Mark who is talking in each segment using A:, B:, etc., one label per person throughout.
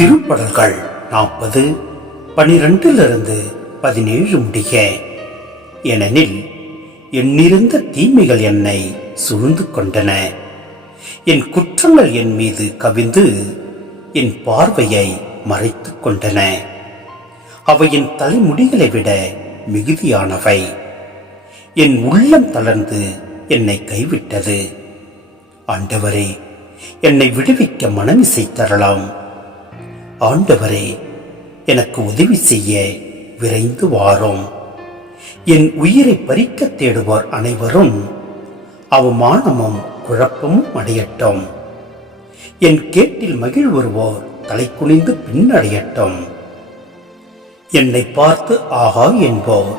A: திருப்படல்கள் நாற்பது பனிரெண்டிலிருந்து பதினேழு முடிய ஏனெனில் எண்ணிருந்த தீமைகள் என்னை சூழ்ந்து கொண்டன. என் குற்றங்கள் என் மீது கவிந்து என் பார்வையை மறைத்துக் கொண்டன. அவை என் தலைமுடிகளை விட மிகுதியானவை. என் உள்ளம் தளர்ந்து என்னை கைவிட்டது. ஆண்டவரே என்னை விடுவிக்க மனமிசை தரலாம். ஆண்டவரே எனக்கு உதவி செய்ய விரைந்து வாரும். என் உயிரை பறிக்க தேடுவோர் அனைவரும். அவமானமும் குழப்பமும் அடையட்டும். என் கேட்டில் மகிழ் வருவோர் தலை குனிந்து பின்னடையட்டும். என்னை பார்த்து ஆகா என்போர்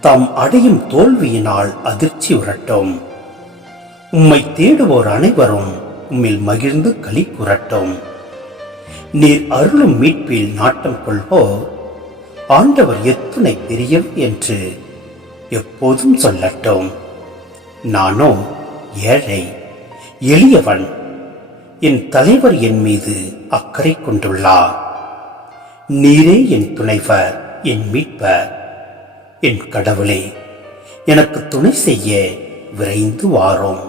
A: தாம் அடையும் தோல்வியினால் அதிர்ச்சி உரட்டும். உம்மை தேடுவோர் அனைவரும் உம்மில் மகிழ்ந்து களி கூறட்டும் நீர் அருளும் மீட்பில் நாட்டம் கொள்வோ? ஆண்டவர் எத்துணை பெரியவர் என்று எப்போதும் சொல்லட்டும். நானோ ஏழை எளியவன் என் தலைவர் என் மீது அக்கறை கொண்டுள்ளார் நீரே என் துணைவர் என் மீட்பர். என் கடவுளே எனக்கு துணை செய்ய விரைந்து வாரோம்.